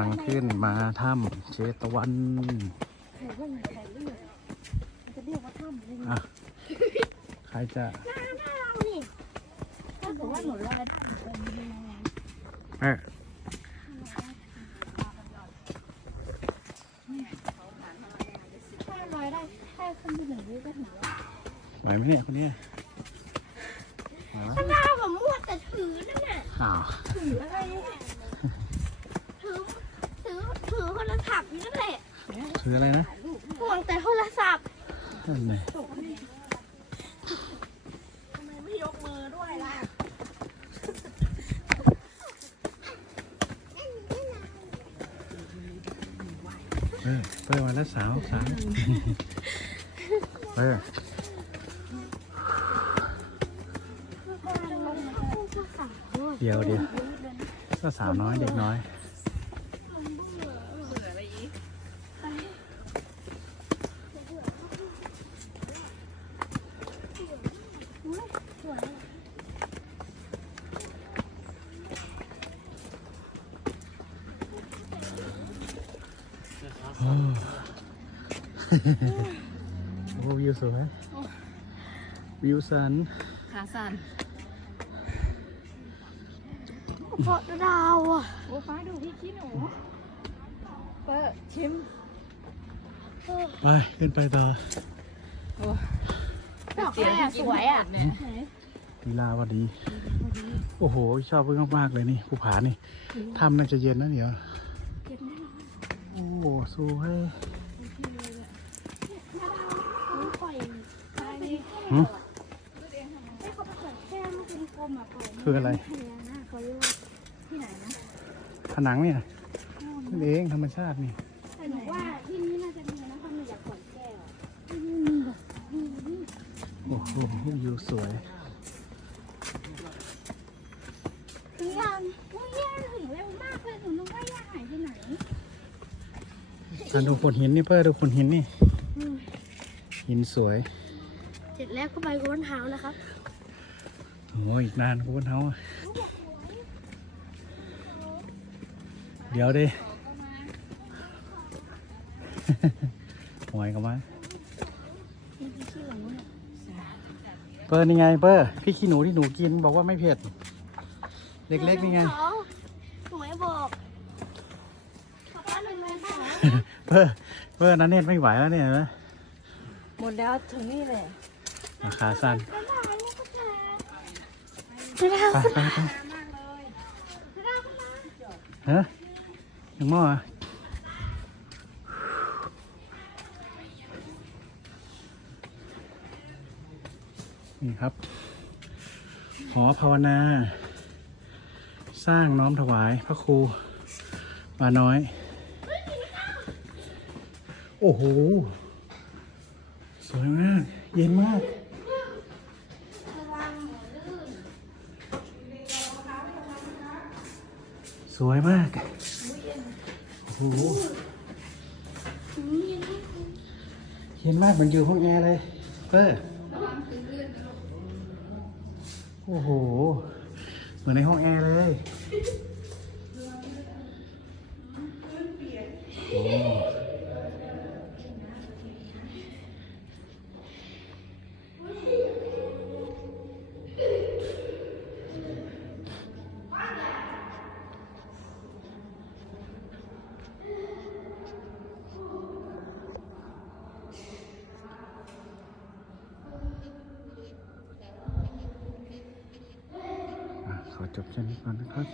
ทางขึ้นมาถ้ำเชตวันใครว่าไงใครเลือกมันจะเรียกว่าถ้ำเลยอะใครจะนี่ถ้าเอยได้หนูเป็นยังไงเอ๊ะถ้าลอยได้แค่ขึ้นไปหนึ่งวิก็ถึงแล้วไหมเนี่ยคนนี้ไหวไหมข้างหน้าผมมัวแต่ถือนั่นน่ะอ้าวถืออะไรถือถือถือโทรศัพท์อยู่นั่นแหละ ถืออะไรนะห่วงแต่โทรศัพท์นั่นเลยทำไมไม่ยกมือด้วยล่ะเออเปิดมาแล้วสาวสาวเออเดี๋ยวเดี๋ยวก็สาวน้อยเด็กน้อย โอ้โอ้วิวสวยวิวสันขาสั่นเพราะดาวอะโอ้ฟ้าดูพี่ขี้หนู เปิดชิม ไป ขึ้นไปต่อดอกแรกสวยอะลีลาวดี โอ้โห ชอบเพิ่งมากๆเลยนี่ภูผานี่ทำน่าจะเย็นนะเดี๋ยว โอ้โหสวยปล่อยไปหึให้เขาไปเปิดแค่ลูกเป็นกลมอะปล่อยคืออะไรแพงนะเขาเรียกว่าที่ไหนนะผนังเนี่ยนั่นเองธรรมชาตินี่แต่หนูว่าที่นี่น่าจะมีนะเพราะหนูอยากขนแก้วอะที่นี่มีแบบมีนี่โอ้โหวิวสวยถึงยังอุ้ยย่าถึงเร็วมากเลยหนูนึกว่าย่าหายไปไหน อะดูโขดหินนี่เพื่อดูโขดหินนี่ หินสวย เสร็จแล้วก็ไปก้นเท้านะครับโอ้ยอีกนานกูบนเท้าอะเดี๋ยวดิหวยกันมาเปิร์นี่ไงเปิร์พี่ขี้หนูที่หนูกินบอกว่าไม่เผ็ด เล็กๆนี่ไงเขาหนูไม่บอกขอบคุณ เลยค่ะเปอร์เปอร์นั้นเน็ตไม่ไหวแล้วเนี่ยเห็นไหมหมดแล้วถึงนี่เลยราคาสั้นจะได้ไปไปไปฮะยังหม้ออะนี่ครับ หอภาวนา สร้างน้อมถวายพระครูบาน้อย โอ้โห สวยมาก เย็นมากสวยมาก โอ้โห เย็นมากเหมือนอยู่ห้องแอร์เลยเปอร์โอ้โห เหมือนในห้องแอร์เลย จบแค่นี้ก่อนนะครับ